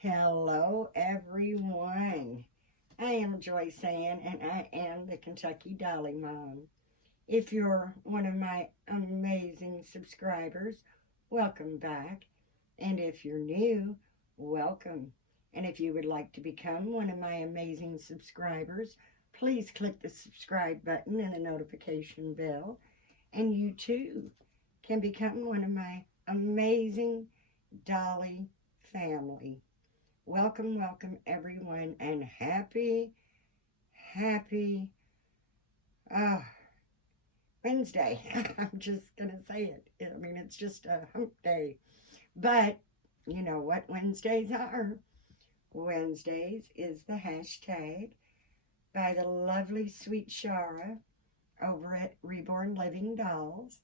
Hello, everyone. I am Joyce Ann, and I am the Kentucky Dolly Mom. If you're one of my amazing subscribers, welcome back. And if you're new, welcome. And if you would like to become one of my amazing subscribers, please click the subscribe button and the notification bell. And you too can become one of my amazing Dolly family. Welcome, welcome everyone, and happy uh, Wednesday. I'm just going to say it. I mean, it's just a hump day. But you know what Wednesdays are? Wednesdays is the hashtag by the lovely sweet Shara over at Reborn Living Dolls.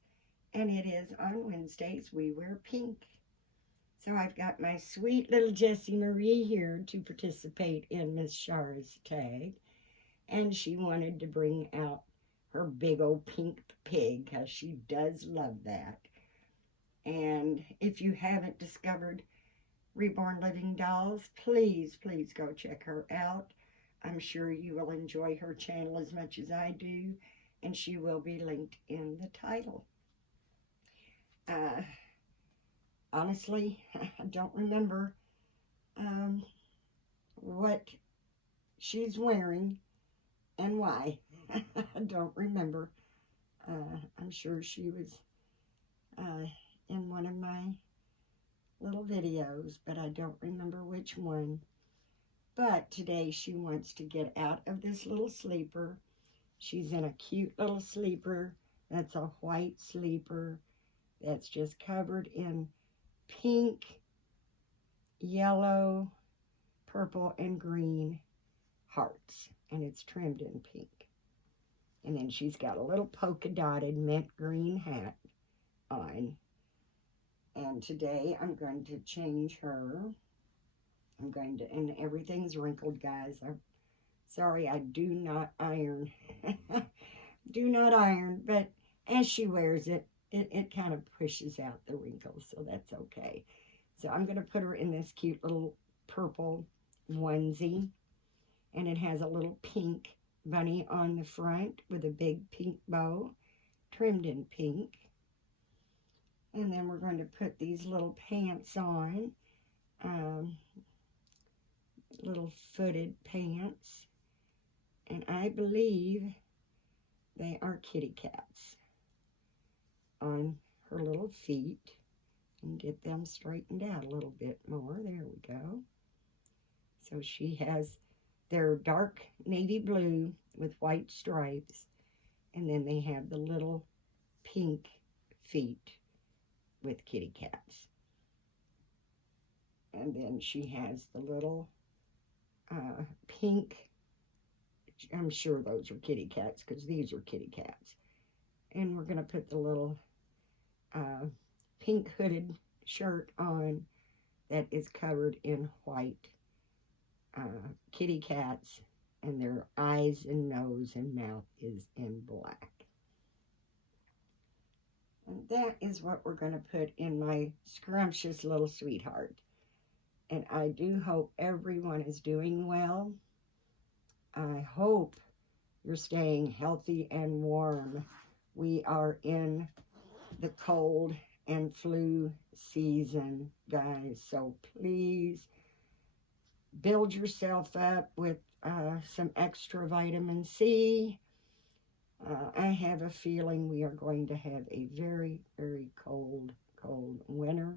And it is on Wednesdays we wear pink. So I've got my sweet little Jessie Marie here to participate in Miss Shara's tag. And she wanted to bring out her big old pink pig because she does love that. And if you haven't discovered Reborn Living Dolls, please go check her out. I'm sure you will enjoy her channel as much as I do, and she will be linked in the title. Uh, Honestly, I don't remember what she's wearing and why. I don't remember. I'm sure she was in one of my little videos, but I don't remember which one. But today she wants to get out of this little sleeper. She's in a cute little sleeper. That's a white sleeper that's just covered in pink, yellow, purple, and green hearts. And it's trimmed in pink. And then she's got a little polka dotted mint green hat on. And today I'm going to change her. And everything's wrinkled, guys. I'm sorry, I do not iron. Do not iron, but as she wears it, it kind of pushes out the wrinkles, so that's okay. So I'm going to put her in this cute little purple onesie, and it has a little pink bunny on the front with a big pink bow trimmed in pink. And then we're going to put these little pants on, little footed pants, and I believe they are kitty cats on her little feet, and get them straightened out a little bit more. There we go. So she has their dark navy blue with white stripes, and then they have the little pink feet with kitty cats. And then she has the little pink, I'm sure those are kitty cats because these are kitty cats. And we're going to put the little pink hooded shirt on that is covered in white kitty cats, and their eyes and nose and mouth is in black. And that is what we're going to put in my scrumptious little sweetheart. And I do hope everyone is doing well. I hope you're staying healthy and warm. We are in the cold and flu season, guys. So please build yourself up with some extra vitamin C. I have a feeling we are going to have a very, very cold winter,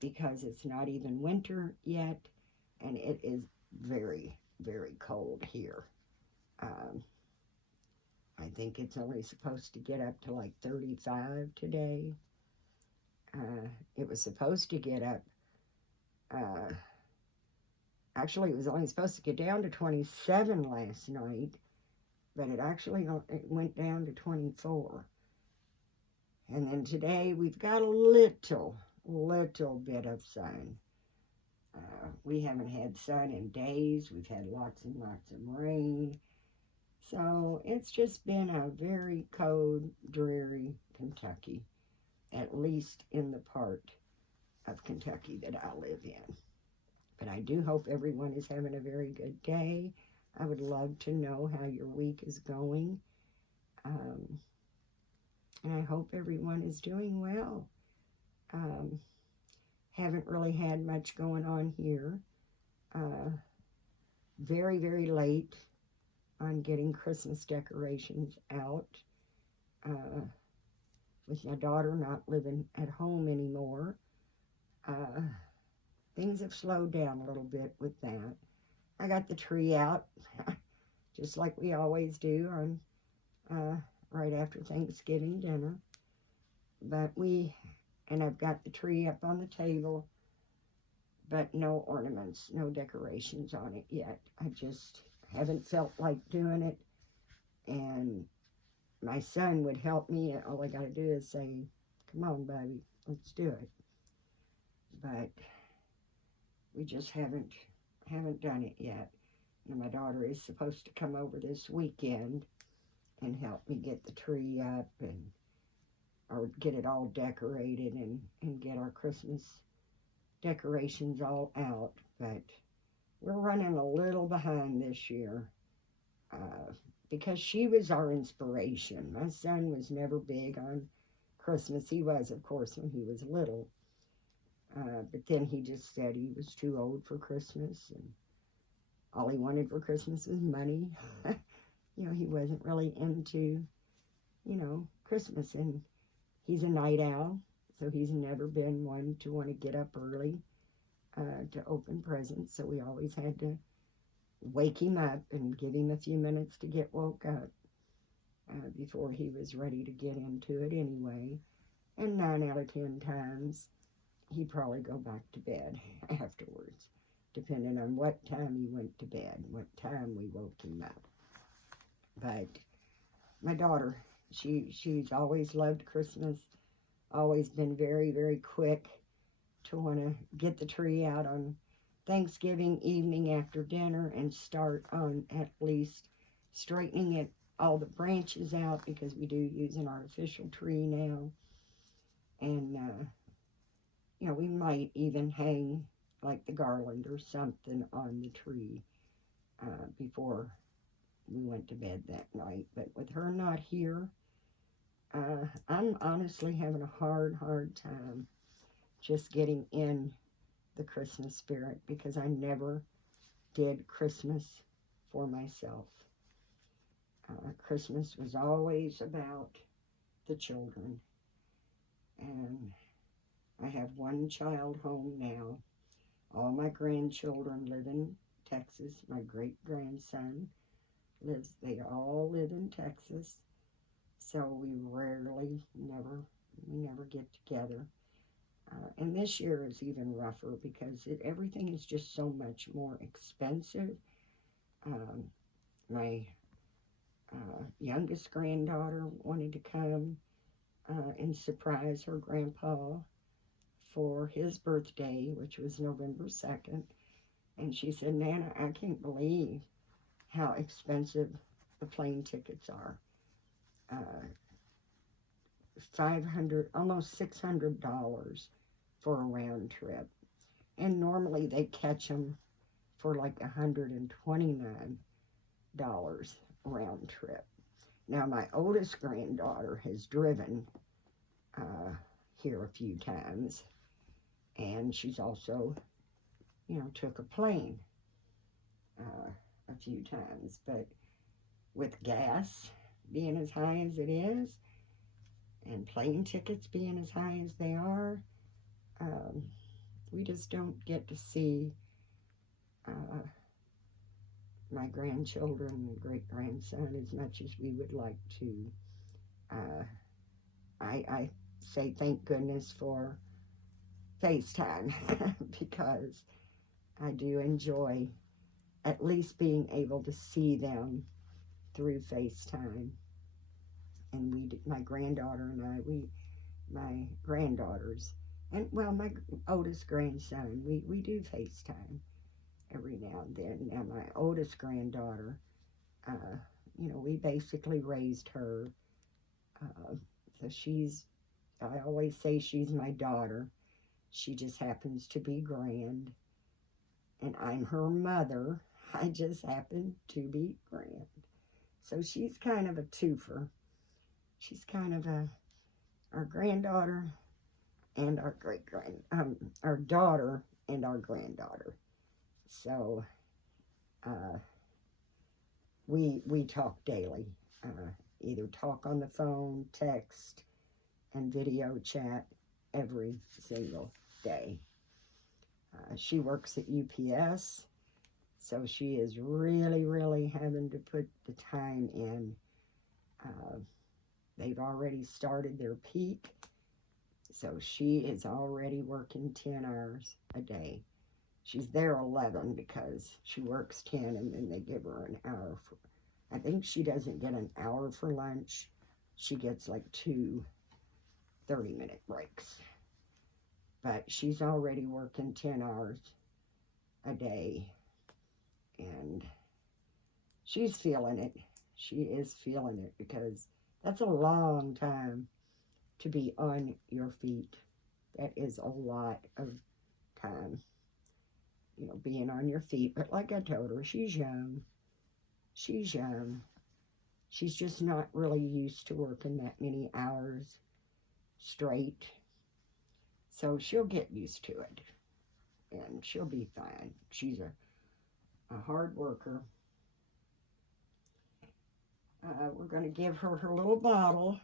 because it's not even winter yet, and it is very, very cold here. I think it's only supposed to get up to like 35 today. It was supposed to get up, actually it was only supposed to get down to 27 last night, but it went down to 24. And then today we've got a little bit of sun. We haven't had sun in days. We've had lots and lots of rain. So it's just been a very cold, dreary Kentucky, at least in the part of Kentucky that I live in. But I do hope everyone is having a very good day. I would love to know how your week is going. Um, and I hope everyone is doing well. Um, haven't really had much going on here. Uh, very, very late on getting Christmas decorations out. Uh, with my daughter not living at home anymore, uh, things have slowed down a little bit with that. I got the tree out, just like we always do on right after Thanksgiving dinner. And I've got the tree up on the table, but no ornaments, no decorations on it yet. I just haven't felt like doing it, and my son would help me. All I got to do is say, come on, baby, let's do it. But we just haven't done it yet. And my daughter is supposed to come over this weekend and help me get the tree up and or get it all decorated and get our Christmas decorations all out. But we're running a little behind this year because she was our inspiration. My son was never big on Christmas. He was, of course, when he was little. But then he just said he was too old for Christmas, and all he wanted for Christmas was money. He wasn't really into, Christmas. And he's a night owl, so he's never been one to want to get up early to open presents. So we always had to wake him up and give him a few minutes to get woke up before he was ready to get into it anyway. And 9 out of 10 times, he'd probably go back to bed afterwards, depending on what time he went to bed, what time we woke him up. But my daughter, she's always loved Christmas, always been very, very quick to want to get the tree out on Thanksgiving evening after dinner and start on at least straightening it, all the branches out, because we do use an artificial tree now. And, we might even hang like the garland or something on the tree before we went to bed that night. But with her not here, I'm honestly having a hard time just getting in the Christmas spirit, because I never did Christmas for myself. Christmas was always about the children. And I have one child home now. All my grandchildren live in Texas. My great-grandson they all live in Texas. So we never get together. And this year is even rougher because everything is just so much more expensive. My youngest granddaughter wanted to come and surprise her grandpa for his birthday, which was November 2nd. And she said, Nana, I can't believe how expensive the plane tickets are. $500, almost $600 for a round trip. And normally they catch them for like $129 round trip. Now, my oldest granddaughter has driven here a few times, and she's also, took a plane a few times. But with gas being as high as it is, and plane tickets being as high as they are, we just don't get to see my grandchildren and great-grandson as much as we would like to. I say thank goodness for FaceTime because I do enjoy at least being able to see them through FaceTime. And my granddaughter and my granddaughters, and my oldest grandson, we do FaceTime every now and then. Now, my oldest granddaughter, we basically raised her. So I always say she's my daughter. She just happens to be grand. and I'm her mother. I just happen to be grand. So she's kind of a twofer. She's kind of our granddaughter and our our daughter and our granddaughter. So uh, we talk daily. Either talk on the phone, text, and video chat every single day. She works at UPS, so she is really, really having to put the time in. Uh, they've already started their peak, so she is already working 10 hours a day. She's there 11 because she works 10 and then they give her an hour for, I think she doesn't get an hour for lunch. She gets like 2 30-minute breaks. But she's already working 10 hours a day and she's feeling it. She is feeling it because that's a long time to be on your feet. That is a lot of time, you know, being on your feet. But like I told her, she's young. She's young. She's just not really used to working that many hours straight. So she'll get used to it and she'll be fine. She's a hard worker. We're going to give her her little bottle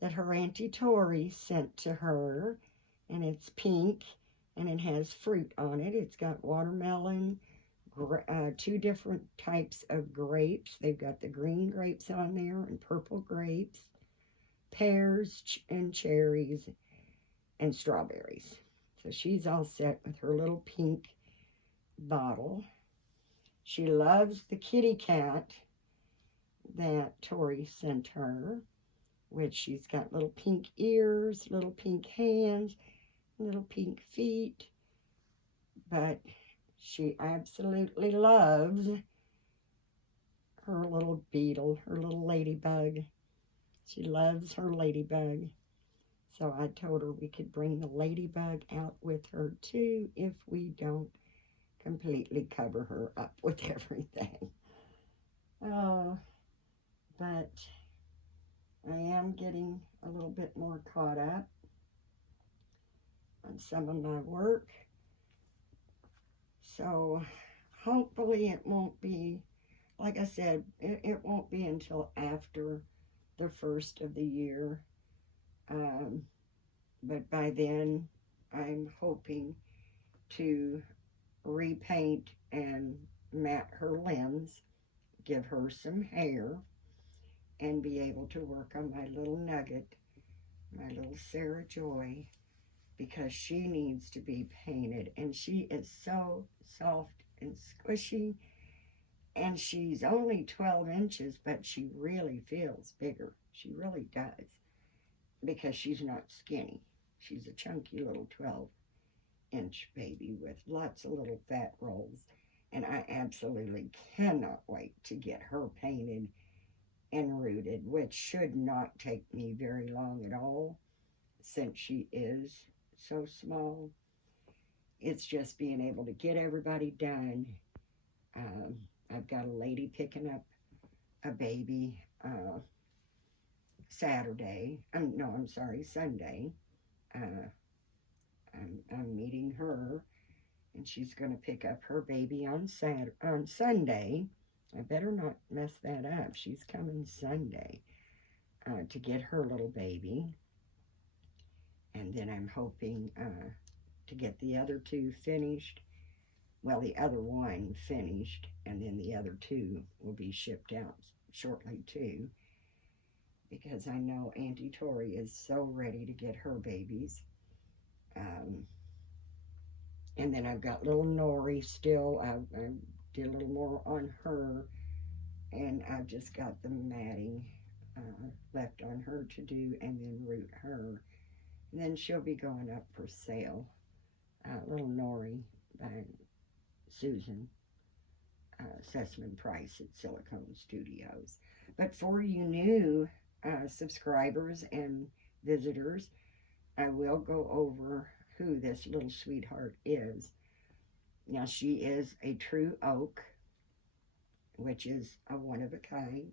that her Auntie Tori sent to her, and it's pink and it has fruit on it. It's got watermelon, 2 different types of grapes. They've got the green grapes on there and purple grapes, pears and cherries and strawberries. So she's all set with her little pink bottle. She loves the kitty cat that Tori sent her, which she's got little pink ears, little pink hands, little pink feet. But she absolutely loves her little beetle, her little ladybug. She loves her ladybug. So I told her we could bring the ladybug out with her too if we don't completely cover her up with everything. Oh, but I am getting a little bit more caught up on some of my work. So hopefully it won't be, like I said, it won't be until after the first of the year. But by then I'm hoping to repaint and mat her limbs, give her some hair, and be able to work on my little nugget, my little Sarah Joy, because she needs to be painted. And she is so soft and squishy, and she's only 12 inches, but she really feels bigger. She really does, because she's not skinny. She's a chunky little 12-inch baby with lots of little fat rolls. And I absolutely cannot wait to get her painted and rooted, which should not take me very long at all since she is so small. It's just being able to get everybody done. I've got a lady picking up a baby Sunday. I'm meeting her, and she's going to pick up her baby on Sunday. I better not mess that up. She's coming Sunday to get her little baby. And then I'm hoping to get the other 2 finished. Well, the other one finished, and then the other 2 will be shipped out shortly too. Because I know Auntie Tori is so ready to get her babies. And then I've got little Nori still. I did a little more on her, and I've just got the matting left on her to do, and then root her. And then she'll be going up for sale. Little Nori by Susan Sussman Price at Silicone Studios. But for you new subscribers and visitors, I will go over who this little sweetheart is. Now, she is a true oak, which is a one of a kind.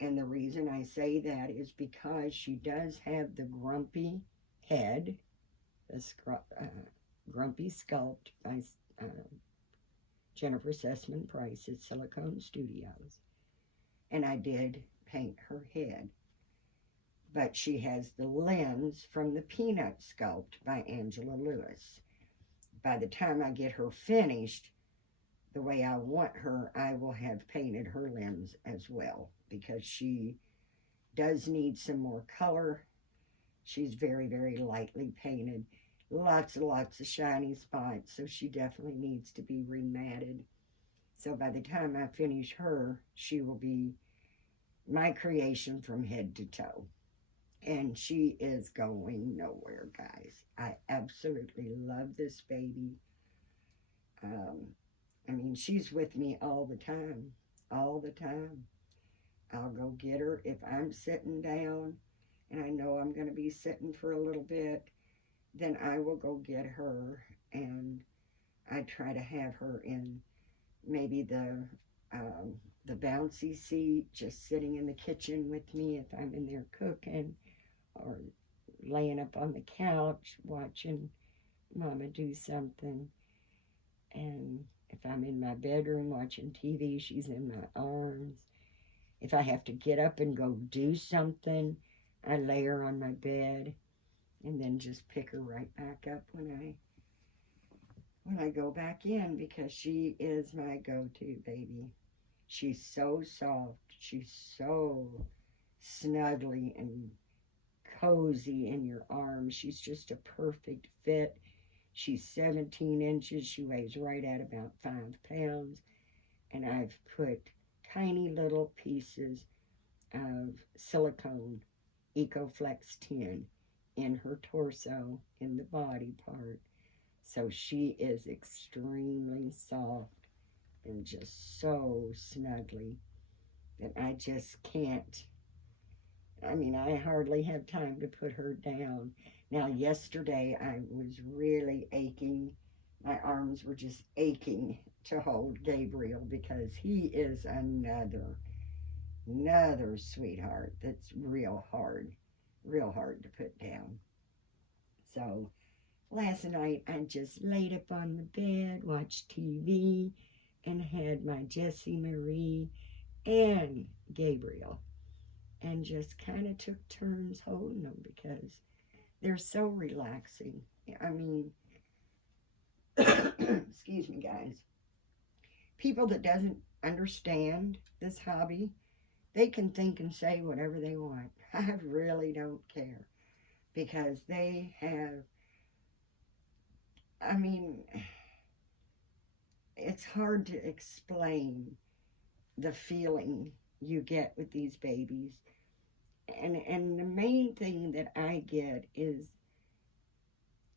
And the reason I say that is because she does have the grumpy head, the grumpy sculpt by uh, Jennifer Sussman Price at Silicone Studios. And I did paint her head. But she has the lens from the Peanut Sculpt by Angela Lewis. By the time I get her finished the way I want her, I will have painted her limbs as well, because she does need some more color. She's very, very lightly painted. Lots and lots of shiny spots, so she definitely needs to be rematted. So by the time I finish her, she will be my creation from head to toe. And she is going nowhere, guys. I absolutely love this baby. I mean, she's with me all the time. All the time. I'll go get her if I'm sitting down and I know I'm going to be sitting for a little bit. Then I will go get her, and I try to have her in maybe the bouncy seat, just sitting in the kitchen with me if I'm in there cooking, or laying up on the couch watching Mama do something. And if I'm in my bedroom watching TV, she's in my arms. If I have to get up and go do something, I lay her on my bed and then just pick her right back up when I go back in, because she is my go-to baby. She's so soft. She's so snuggly and cozy in your arms. She's just a perfect fit. She's 17 inches. She weighs right at about 5 pounds. And I've put tiny little pieces of silicone EcoFlex 10 in her torso, in the body part. So she is extremely soft and just so snuggly that I just can't. I mean, I hardly have time to put her down. Now, yesterday I was really aching. My arms were just aching to hold Gabriel, because he is another sweetheart that's real hard to put down. So last night I just laid up on the bed, watched TV, and had my Jessie Marie and Gabriel, and just kind of took turns holding them, because they're so relaxing. I mean, excuse me, guys. People that doesn't understand this hobby, they can think and say whatever they want. I really don't care, because they have, I mean, it's hard to explain the feeling you get with these babies. And the main thing that I get is,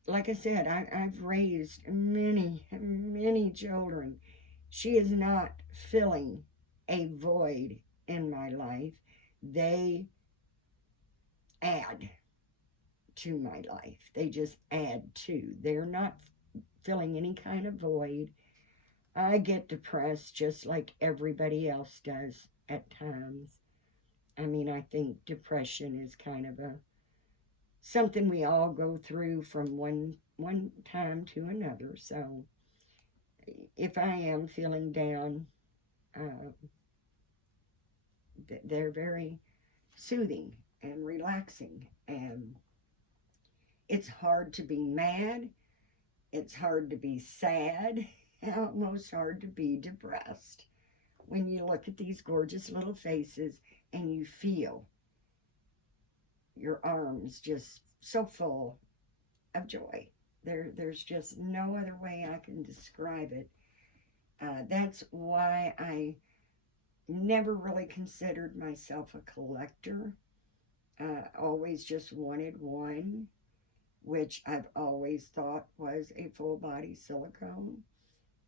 like I said, I've raised many children. She is not filling a void in my life. They add to my life. They just add to. They're not filling any kind of void. I get depressed just like everybody else does at times. I mean, I think depression is kind of something we all go through from one time to another. So if I am feeling down, they're very soothing and relaxing. And it's hard to be mad. It's hard to be sad. Almost hard to be depressed when you look at these gorgeous little faces and you feel your arms just so full of joy. There's just no other way I can describe it. That's why I never really considered myself a collector. Always just wanted one, which I've always thought was a full body silicone.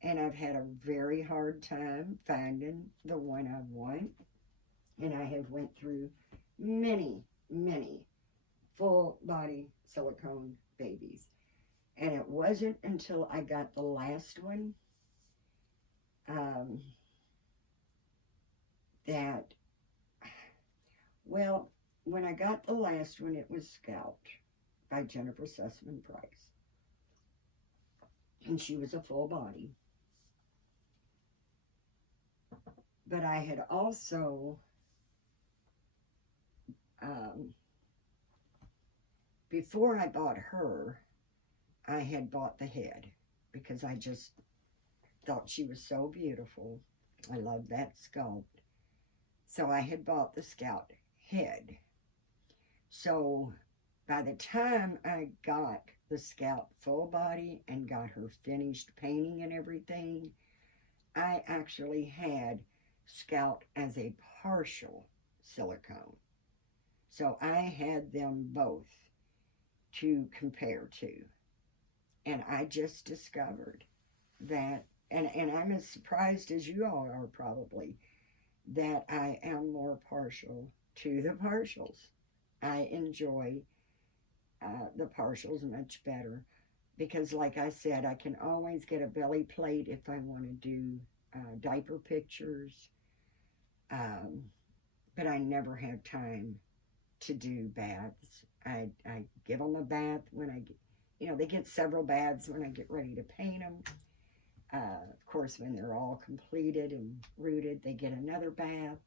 And I've had a very hard time finding the one I want. And I have went through many full body silicone babies. And it wasn't until I got the last one um, that, well, when I got the last one, it was Scout by Jennifer Sussman Price. And she was a full body. But I had also, um, before I bought her, I had bought the head because I just thought she was so beautiful. I loved that sculpt. So I had bought the Scout head. So by the time I got the Scout full body and got her finished painting and everything, I actually had Scout as a partial silicone. So I had them both to compare to. And I just discovered that, and I'm as surprised as you all are probably, that I am more partial to the partials. I enjoy the partials much better because, like I said, I can always get a belly plate if I want to do diaper pictures, um, but I never have time to do baths. I give them a bath when I get, they get several baths when I get ready to paint them. Of course, when they're all completed and rooted, they get another bath.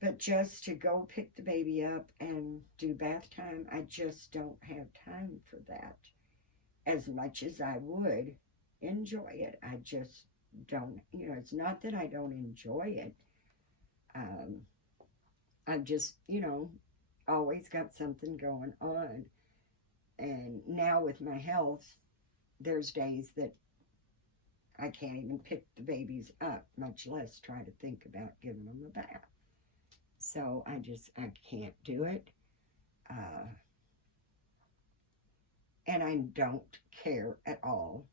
But just to go pick the baby up and do bath time, I just don't have time for that. As much as I would enjoy it, I just don't. It's not that I don't enjoy it. I've just, always got something going on. And now with my health, there's days that I can't even pick the babies up, much less try to think about giving them a bath. So I can't do it. Uh, and I don't care at all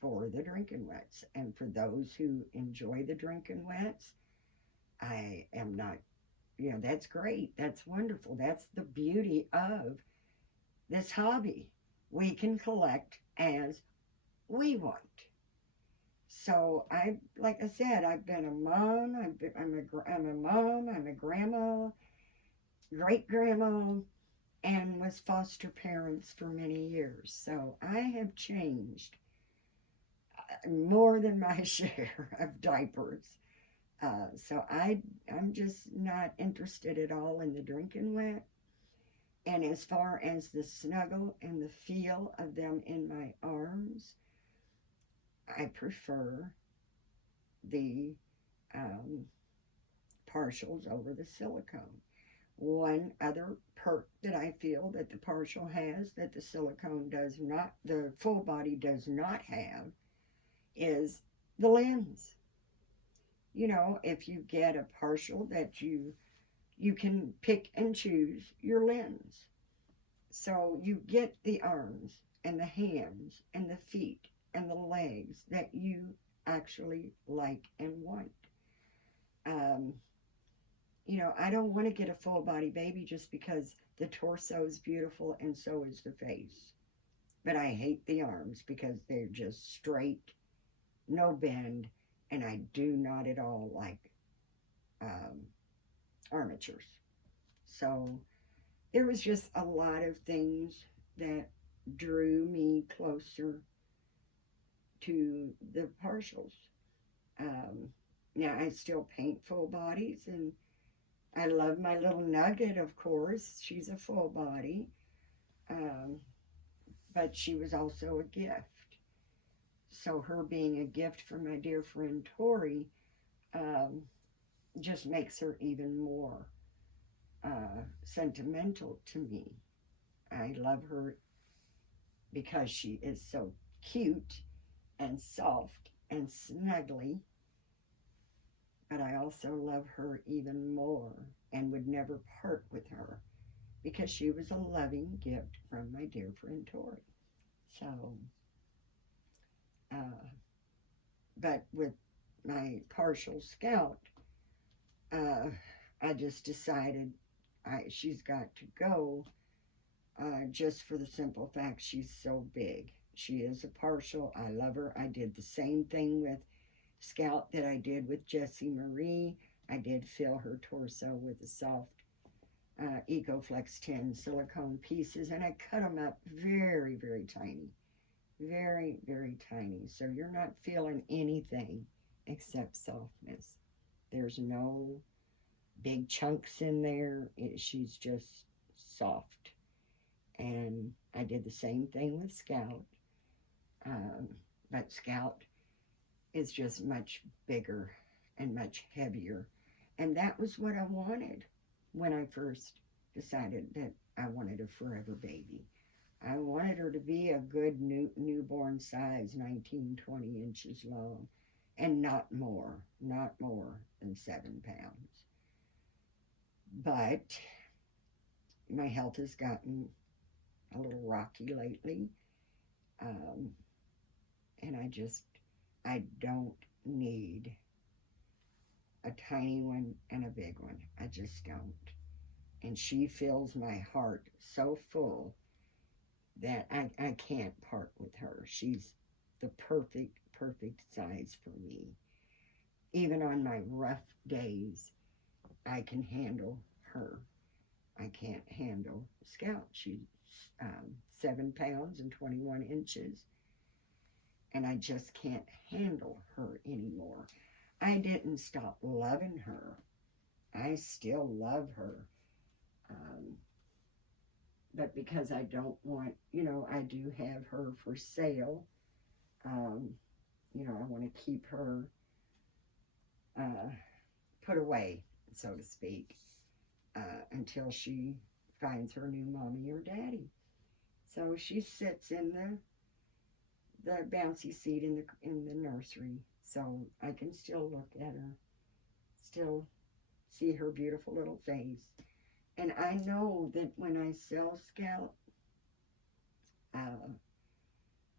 for the drinking wets. And for those who enjoy the drinking wets, I am not, that's great. That's wonderful. That's the beauty of this hobby. We can collect as we want. So like I said, I've been a mom. I'm a mom. I'm a grandma, great grandma, and was foster parents for many years. So I have changed more than my share of diapers. So I'm just not interested at all in the drinking wet. And as far as the snuggle and the feel of them in my arms, I prefer the partials over the silicone. One other perk that I feel that the partial has that the silicone does not, the full body does not have, is the lens. If you get a partial that you can pick and choose your lens. So you get the arms and the hands and the feet and the legs that you actually like and want. Um, I don't want to get a full body baby just because the torso is beautiful and so is the face. But I hate the arms because they're just straight, no bend, and I do not at all like um, armatures. So there was just a lot of things that drew me closer to the partials. Um, Now I still paint full bodies, and I love my little nugget, of course. She's a full body, um, but she was also a gift. So her being a gift from my dear friend Tori um, just makes her even more sentimental to me. I love her because she is so cute and soft and snuggly, but I also love her even more and would never part with her because she was a loving gift from my dear friend Tori. So, uh, but with my partial Scout, I just decided she's got to go just for the simple fact she's so big. She is a partial. I love her. I did the same thing with Scout that I did with Jessie Marie. I did fill her torso with the soft EcoFlex 10 silicone pieces, and I cut them up very, very tiny. Very, very tiny. So you're not feeling anything except softness. There's no big chunks in there. She's just soft. And I did the same thing with Scout. Um, but Scout is just much bigger and much heavier. And that was what I wanted when I first decided that I wanted a forever baby. I wanted her to be a good newborn size, 19, 20 inches long, and not more than 7 pounds. But my health has gotten a little rocky lately, um, and I don't need a tiny one and a big one. I just don't. And she fills my heart so full that I can't part with her. She's the perfect size for me. Even on my rough days, I can handle her. I can't handle Scout. She's 7 pounds and 21 inches, and I just can't handle her anymore. I didn't stop loving her. I still love her. But because I don't want, I do have her for sale. I want to keep her put away, so to speak, until she finds her new mommy or daddy. So she sits in the bouncy seat in the nursery, so I can still look at her, still see her beautiful little face. And I know that when I sell Scout,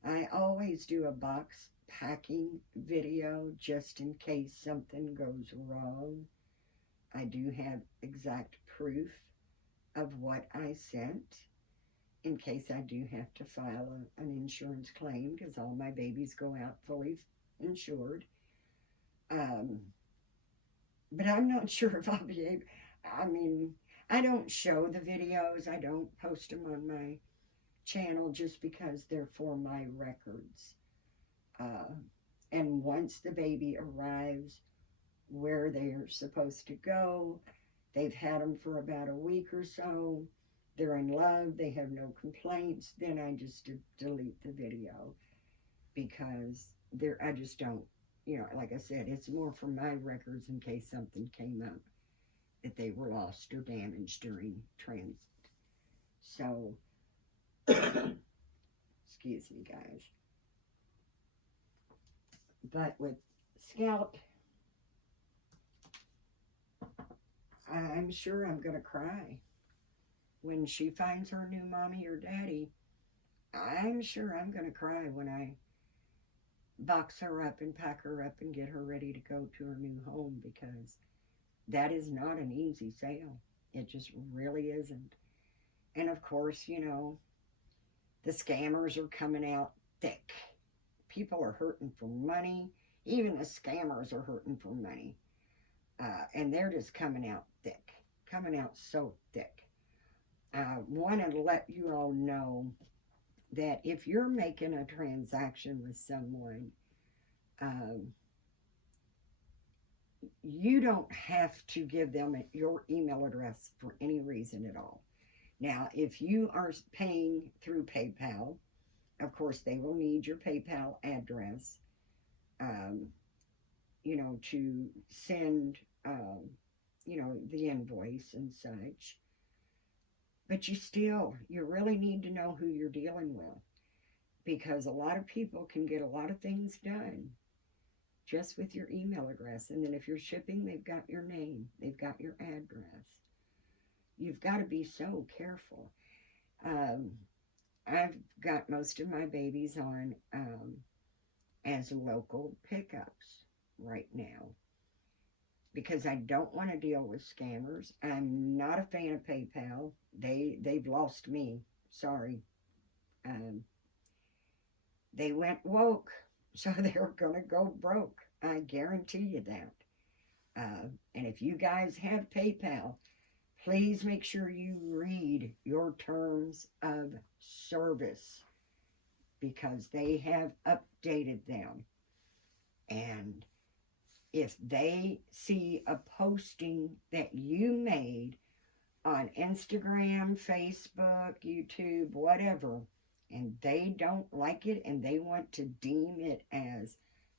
I always do a box packing video just in case something goes wrong. I do have exact proof of what I sent in case I do have to file an insurance claim, because all my babies go out fully insured. But I'm not sure if I'll be able, I don't show the videos. I don't post them on my channel just because they're for my records. And once the baby arrives where they're supposed to go, they've had them for about a week or so, they're in love, they have no complaints, then I just delete the video, because I just don't, like I said, it's more for my records in case something came up that they were lost or damaged during transit. So, excuse me, guys. But with Scout, I'm sure I'm going to cry. When she finds her new mommy or daddy, I'm sure I'm going to cry when I box her up and pack her up and get her ready to go to her new home, because that is not an easy sale. It just really isn't. And of course, the scammers are coming out thick. People are hurting for money. Even the scammers are hurting for money. And they're just coming out thick. Coming out so thick. I want to let you all know that if you're making a transaction with someone, you don't have to give them your email address for any reason at all. Now, if you are paying through PayPal, of course, they will need your PayPal address, to send, the invoice and such. But you really need to know who you're dealing with, because a lot of people can get a lot of things done just with your email address. And then if you're shipping, they've got your name, they've got your address. You've got to be so careful. I've got most of my babies on as local pickups right now, because I don't want to deal with scammers. I'm not a fan of PayPal. They've lost me Sorry. Um, they went woke, so they're going to go broke. I guarantee you that. And if you guys have PayPal, please make sure you read your terms of service because they have updated them. And if they see a posting that you made on Instagram, Facebook, YouTube, whatever, and they don't like it and they want to deem it as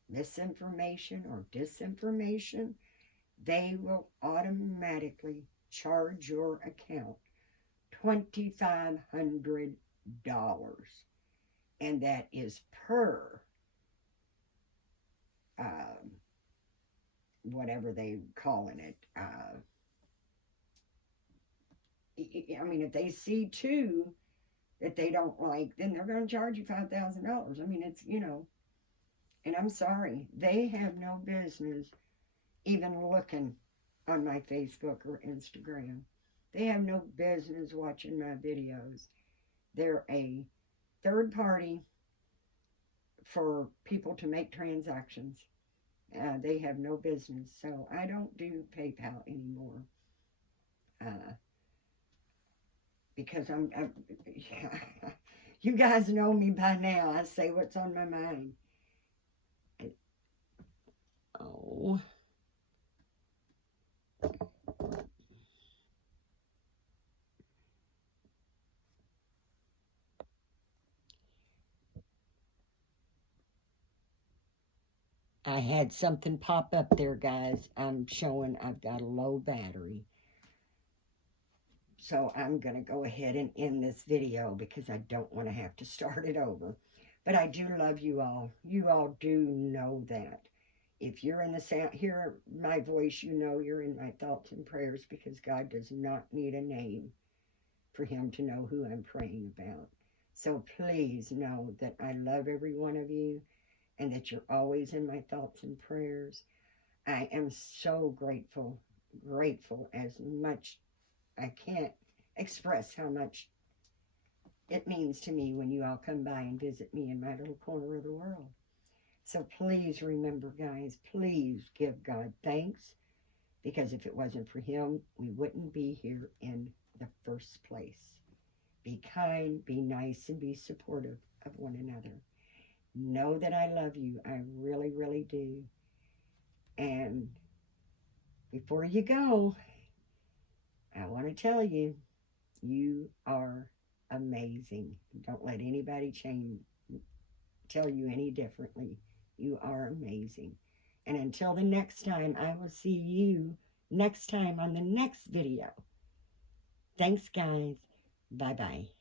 misinformation or disinformation, they will automatically charge your account $2,500. And that is per whatever they calling it. I mean, if they see two that they don't like, then they're going to charge you $5,000. I mean, it's, and I'm sorry, they have no business even looking on my Facebook or Instagram. They have no business watching my videos. They're a third party for people to make transactions. They have no business. So I don't do PayPal anymore. Because you guys know me by now. I say what's on my mind. Oh. I had something pop up there, guys. I'm showing I've got a low battery. So I'm going to go ahead and end this video because I don't want to have to start it over. But I do love you all. You all do know that. If you're in the sound, hear my voice, you know you're in my thoughts and prayers because God does not need a name for him to know who I'm praying about. So please know that I love every one of you and that you're always in my thoughts and prayers. I am so grateful as much. I can't express how much it means to me when you all come by and visit me in my little corner of the world. So please remember, guys, please give God thanks because if it wasn't for him, we wouldn't be here in the first place. Be kind, be nice, and be supportive of one another. Know that I love you. I really, really do. And before you go, I want to tell you, you are amazing. Don't let anybody tell you any differently. You are amazing. And until the next time, I will see you next time on the next video. Thanks, guys. Bye-bye.